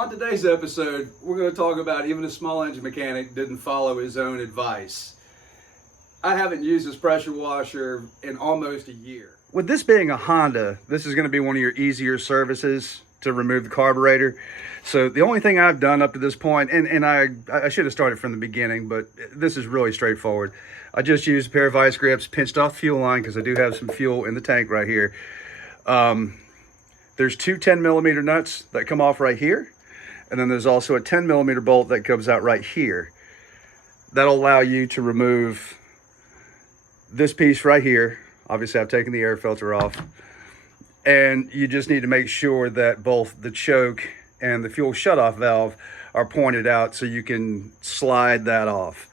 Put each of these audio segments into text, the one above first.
On today's episode, we're going to talk about even a small engine mechanic didn't follow his own advice. I haven't used this pressure washer in almost a year. With this being a Honda, this is going to be one of your easier services to remove the carburetor. So the only thing I've done up to this point, and I should have started from the beginning, but this is really straightforward. I just used a pair of vice grips, pinched off the fuel line because I do have some fuel in the tank right here. There's two 10mm nuts that come off right here. And then there's also a 10mm bolt that comes out right here. That'll allow you to remove this piece right here. Obviously, I've taken the air filter off. And you just need to make sure that both the choke and the fuel shutoff valve are pointed out so you can slide that off.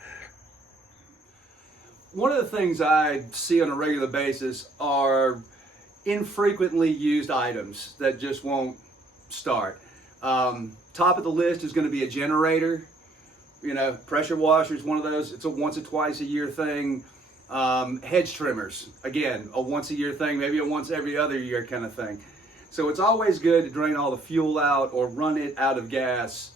One of the things I see on a regular basis are infrequently used items that just won't start. Top of the list is going to be a generator. You know, pressure washer is one of those. It's a once or twice a year thing. Hedge trimmers, again, a once a year thing, maybe a once every other year kind of thing. So it's always good to drain all the fuel out or run it out of gas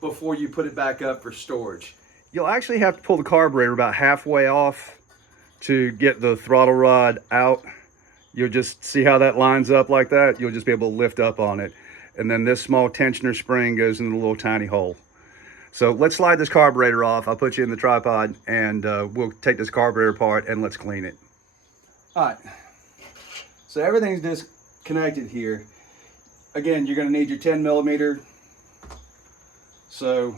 before you put it back up for storage. You'll actually have to pull the carburetor about halfway off to get the throttle rod out. You'll just see how that lines up like that. You'll just be able to lift up on it. And then this small tensioner spring goes in the little tiny hole. So let's slide this carburetor off. I'll put you in the tripod and we'll take this carburetor apart and let's clean it. All right, so everything's disconnected here. Again, you're gonna need your 10mm. So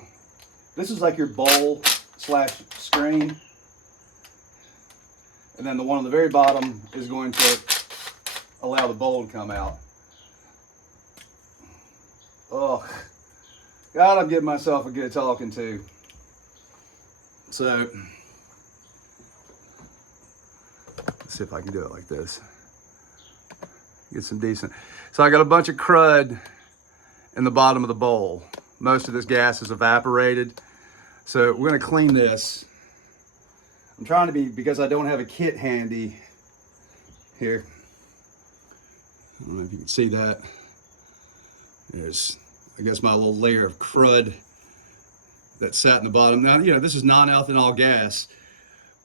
this is like your bowl slash screen. And then the one on the very bottom is going to allow the bowl to come out. Oh, God, I'm giving myself a good talking to. So, let's see if I can do it like this. Get some decent. So I got a bunch of crud in the bottom of the bowl. Most of this gas is evaporated. So we're gonna clean this. I'm trying to be, because I don't have a kit handy here. I don't know if you can see that. There's, I guess, my little layer of crud that sat in the bottom. Now, you know, this is non-ethanol gas,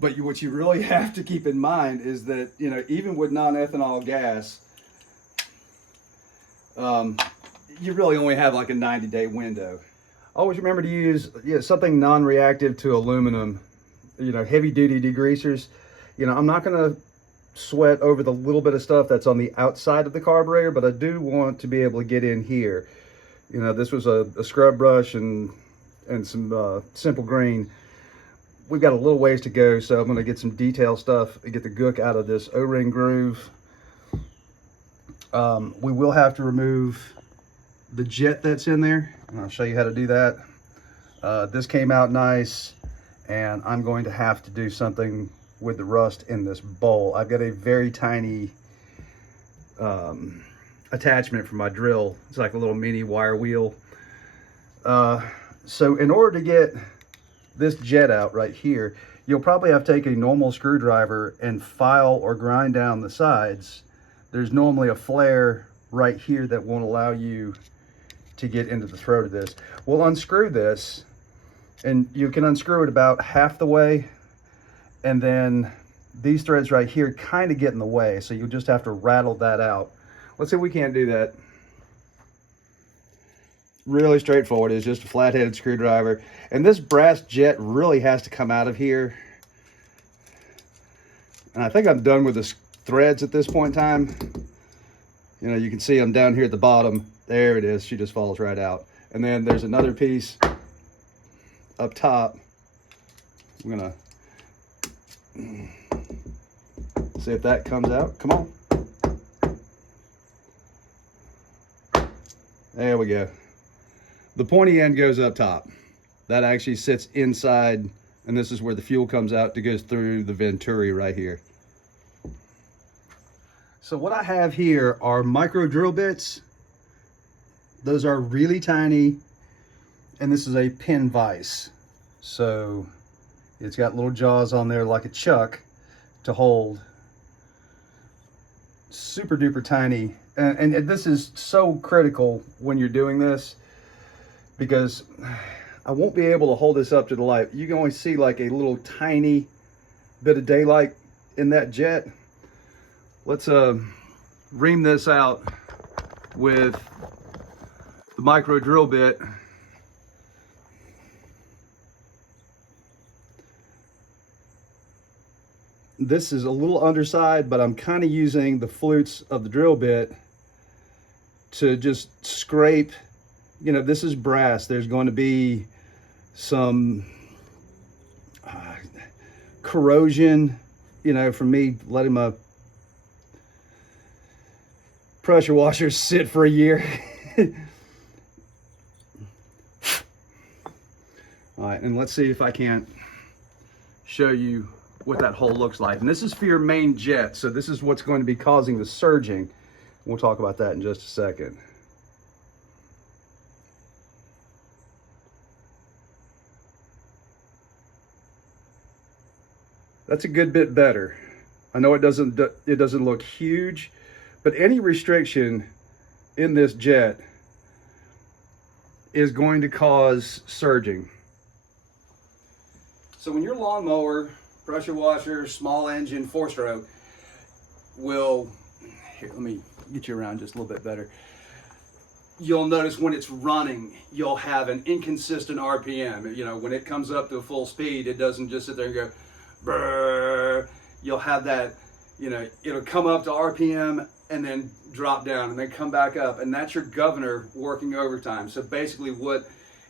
but what you really have to keep in mind is that, you know, even with non-ethanol gas, you really only have like a 90-day window. Always remember to use something non-reactive to aluminum, you know, heavy-duty degreasers. You know, I'm not going to sweat over the little bit of stuff that's on the outside of the carburetor, but I do want to be able to get in here. You know, this was a scrub brush and some simple green. We've got a little ways to go, so I'm going to get some detail stuff and get the gook out of this O-ring groove. We will have to remove the jet that's in there, and I'll show you how to do that. This came out nice, and I'm going to have to do something with the rust in this bowl. I've got a very tiny attachment for my drill. It's like a little mini wire wheel. So in order to get this jet out right here, you'll probably have to take a normal screwdriver and file or grind down the sides. There's normally a flare right here that won't allow you to get into the throat of this. We'll unscrew this, and you can unscrew it about half the way, and then these threads right here kind of get in the way, so you'll just have to rattle that out. Let's see if we can't do that. Really straightforward. It's just a flat-headed screwdriver, and this brass jet really has to come out of here. And I think I'm done with the threads at this point in time. You know, you can see I'm down here at the bottom. There it is. She just falls right out. And then there's another piece up top. I'm gonna see if that comes out. Come on. There we go. The pointy end goes up top. That actually sits inside, and this is where the fuel comes out that goes through the venturi right here. So what I have here are micro drill bits. Those are really tiny, and this is a pin vise. So it's got little jaws on there like a chuck to hold. Super duper tiny. And this is so critical when you're doing this. because I won't be able to hold this up to the light. You can only see like a little tiny bit of daylight in that jet. Let's ream this out with the micro drill bit. This is a little underside, but I'm kind of using the flutes of the drill bit to just scrape. You know, this is brass. There's going to be some corrosion, you know, from me letting my pressure washers sit for a year. All right, and let's see if I can't show you what that hole looks like. And this is for your main jet, so this is what's going to be causing the surging. We'll talk about that in just a second. That's a good bit better. I know it doesn't look huge, but any restriction in this jet is going to cause surging. So when your lawnmower, pressure washer, small engine, 4-stroke will, here, let me get you around just a little bit better. You'll notice when it's running, you'll have an inconsistent RPM. You know, when it comes up to full speed, it doesn't just sit there and go, brrr. You'll have that, you know, it'll come up to RPM and then drop down and then come back up. And that's your governor working overtime. So basically what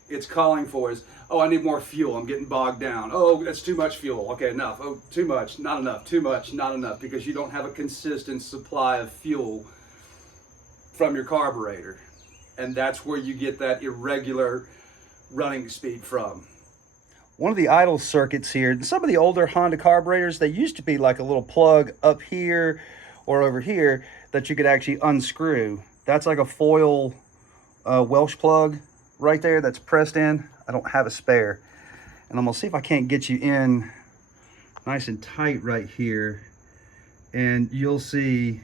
it's calling for is, oh, I need more fuel. I'm getting bogged down. Oh, that's too much fuel. Okay, enough. Oh, too much, not enough. Too much, not enough. Because you don't have a consistent supply of fuel from your carburetor. And that's where you get that irregular running speed from. One of the idle circuits here, some of the older Honda carburetors, they used to be like a little plug up here or over here that you could actually unscrew. That's like a foil Welsh plug right there that's pressed in. I don't have a spare. And I'm gonna see if I can't get you in nice and tight right here. And you'll see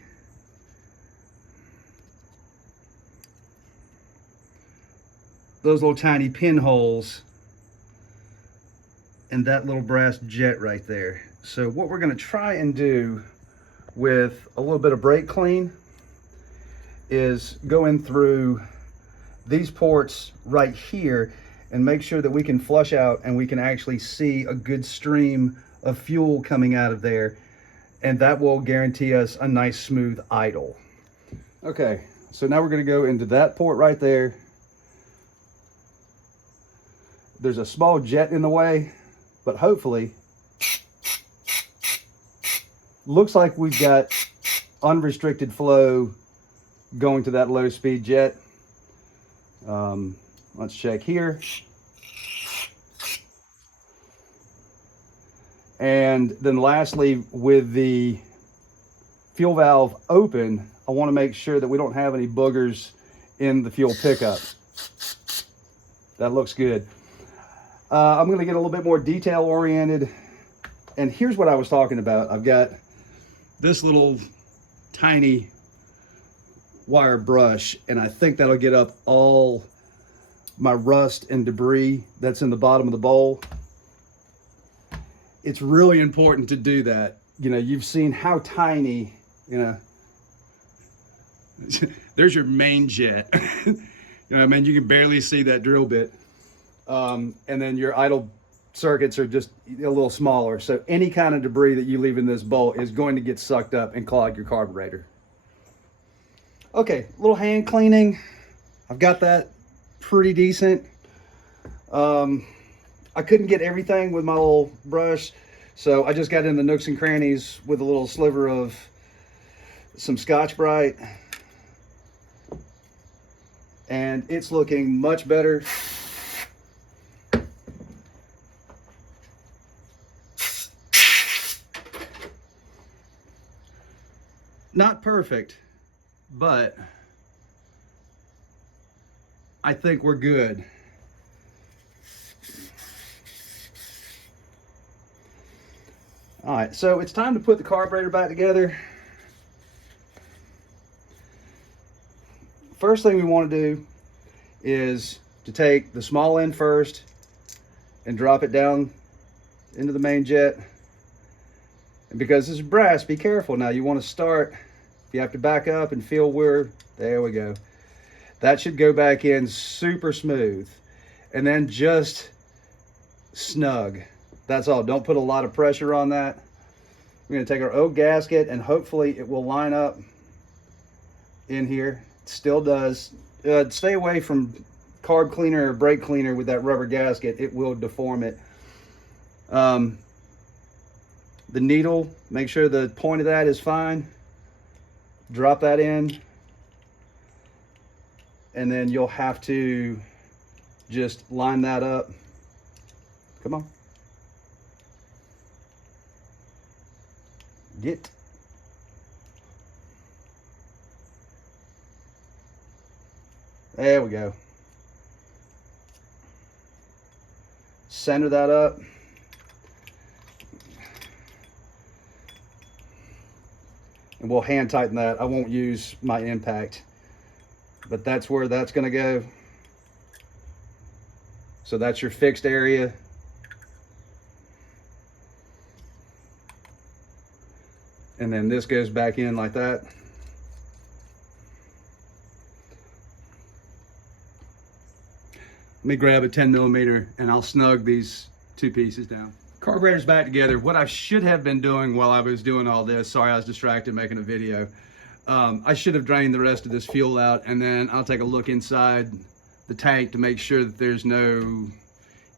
those little tiny pinholes and that little brass jet right there. So what we're gonna try and do with a little bit of brake clean is go in through these ports right here and make sure that we can flush out and we can actually see a good stream of fuel coming out of there. And that will guarantee us a nice smooth idle. Okay, so now we're gonna go into that port right there. There's a small jet in the way, but hopefully, looks like we've got unrestricted flow going to that low speed jet. Let's check here. And then lastly, with the fuel valve open, I want to make sure that we don't have any boogers in the fuel pickup. That looks good. I'm going to get a little bit more detail oriented. And here's what I was talking about. I've got this little tiny wire brush, and I think that'll get up all my rust and debris that's in the bottom of the bowl. It's really important to do that. You know, you've seen how tiny, you know, there's your main jet. You know, I mean, you can barely see that drill bit. And then your idle circuits are just a little smaller. So any kind of debris that you leave in this bowl is going to get sucked up and clog your carburetor. Okay, little hand cleaning. I've got that pretty decent. I couldn't get everything with my little brush, so I just got in the nooks and crannies with a little sliver of some Scotch-Brite. And it's looking much better. Not perfect, but I think we're good. All right, so it's time to put the carburetor back together. First thing we want to do is to take the small end first and drop it down into the main jet. And because this is brass, be careful. Now you want to start, you have to back up and feel where, there we go. That should go back in super smooth. And then just snug. That's all. Don't put a lot of pressure on that. We're going to take our oak gasket and hopefully it will line up in here. It still does. Stay away from carb cleaner or brake cleaner with that rubber gasket. It will deform it. The needle, make sure the point of that is fine. Drop that in. And then you'll have to just line that up. Come on. Get. There we go. Center that up. And we'll hand tighten that. I won't use my impact, but that's where that's going to go. So that's your fixed area. And then this goes back in like that. Let me grab a 10mm and I'll snug these two pieces down. Carburetor's back together. What I should have been doing while I was doing all this, sorry I was distracted making a video. I should have drained the rest of this fuel out, and then I'll take a look inside the tank to make sure that there's no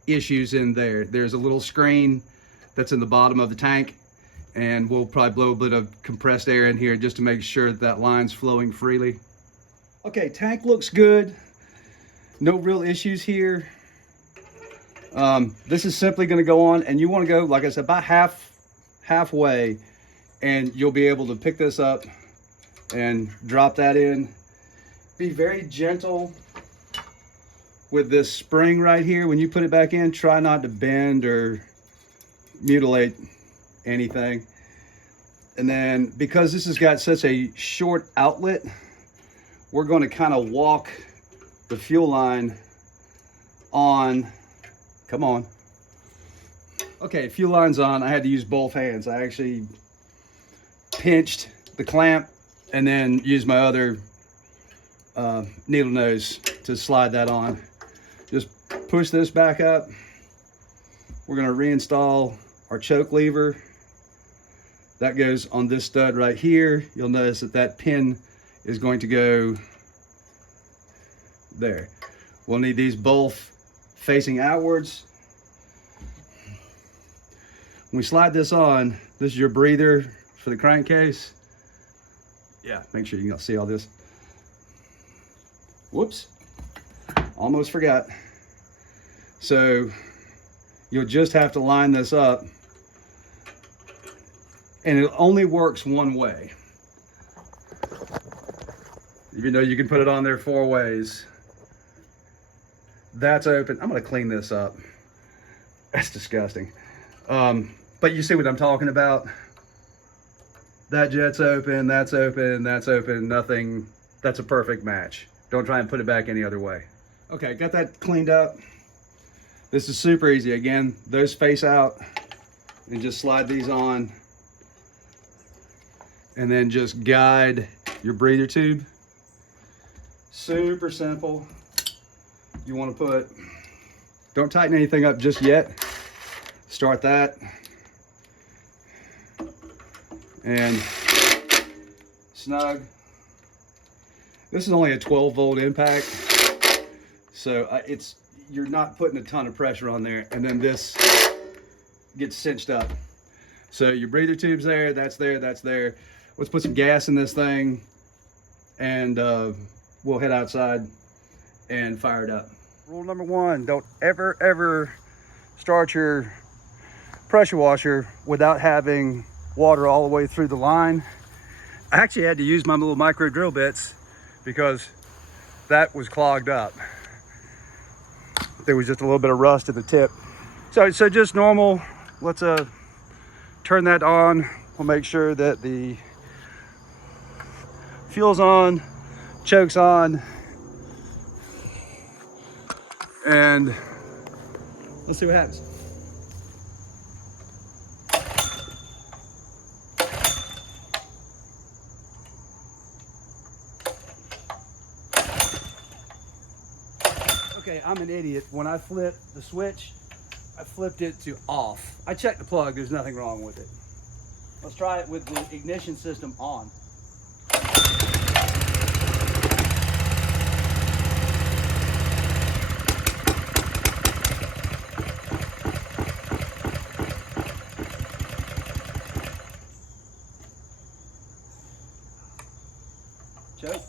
issues in there. There's a little screen that's in the bottom of the tank, and we'll probably blow a bit of compressed air in here just to make sure that that line's flowing freely. Okay, tank looks good. No real issues here. This is simply going to go on, and you want to go, like I said, about halfway, and you'll be able to pick this up and drop that in. Be very gentle with this spring right here. When you put it back in, try not to bend or mutilate anything. And then because this has got such a short outlet, we're going to kind of walk the fuel line on. Come on. Okay, fuel line's on. I had to use both hands. I actually pinched the clamp and then used my other needle nose to slide that on. Just push this back up. We're going to reinstall our choke lever. That goes on this stud right here. You'll notice that that pin is going to go there. We'll need these both facing outwards. When we slide this on, this is your breather for the crankcase. Yeah, make sure you can see all this. Whoops, almost forgot. So you'll just have to line this up, and it only works one way. Even though you can put it on there 4 ways. That's open. I'm going to clean this up. That's disgusting. But you see what I'm talking about. That jet's open, that's open, that's open, nothing. That's a perfect match. Don't try and put it back any other way. Okay, got that cleaned up. This is super easy. Again, those face out, and just slide these on. And then just guide your breather tube. Super simple. You want to put, don't tighten anything up just yet. Start that. And snug. This is only a 12-volt impact, so you're not putting a ton of pressure on there, and then this gets cinched up. So your breather tube's there, that's there, that's there. Let's put some gas in this thing, and we'll head outside and fire it up. Rule number 1, don't ever start your pressure washer without having water all the way through the line. I actually had to use my little micro drill bits because that was clogged up. There was just a little bit of rust at the tip. So just normal. Let's turn that on. We'll make sure that the fuel's on, choke's on. and let's see what happens. Okay, I'm an idiot. When I flipped the switch, I flipped it to off. I checked the plug, there's nothing wrong with it. Let's try it with the ignition system on. Choke.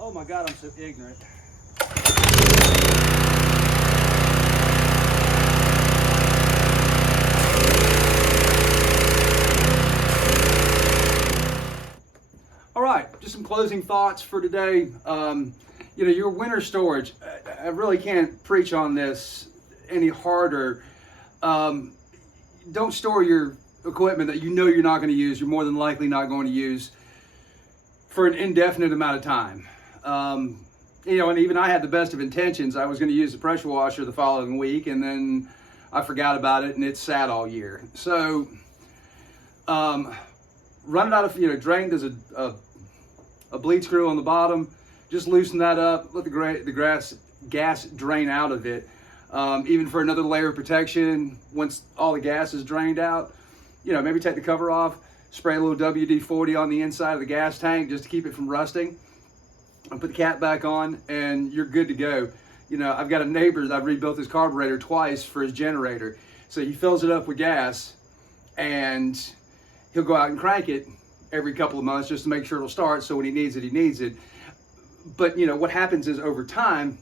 Oh my God, I'm so ignorant. All right, just some closing thoughts for today. You know, your winter storage, I really can't preach on this any harder. Don't store your equipment that you know you're not going to use, you're more than likely not going to use, for an indefinite amount of time. You know, and even I had the best of intentions. I was going to use the pressure washer the following week, and then I forgot about it, and it sat all year. So, run it out of, you know, drain. There's a bleed screw on the bottom. Just loosen that up. Let the gas drain out of it. Even for another layer of protection, once all the gas is drained out, you know, maybe take the cover off, spray a little WD-40 on the inside of the gas tank just to keep it from rusting, and put the cap back on, and you're good to go. You know, I've got a neighbor that I've rebuilt his carburetor twice for his generator. So he fills it up with gas, and he'll go out and crank it every couple of months just to make sure it'll start, so when he needs it, he needs it. But, you know, what happens is over time,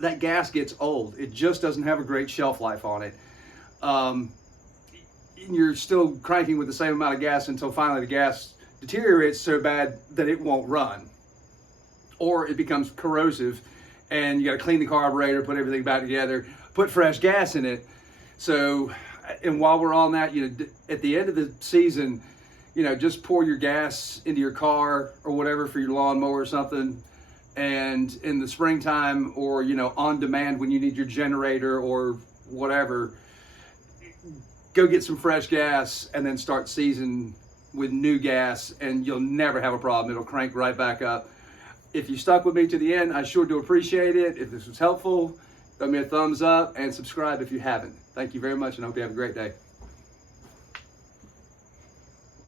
that gas gets old. It just doesn't have a great shelf life on it. You're still cranking with the same amount of gas until finally the gas deteriorates so bad that it won't run. Or it becomes corrosive, and you got to clean the carburetor, put everything back together, put fresh gas in it. So, and while we're on that, you know, at the end of the season, you know, just pour your gas into your car or whatever for your lawnmower or something. And in the springtime, or, you know, on demand when you need your generator or whatever, go get some fresh gas and then start season with new gas, and you'll never have a problem. It'll crank right back up. If you stuck with me to the end, I sure do appreciate it. If this was helpful, throw me a thumbs up and subscribe if you haven't. Thank you very much, and I hope you have a great day.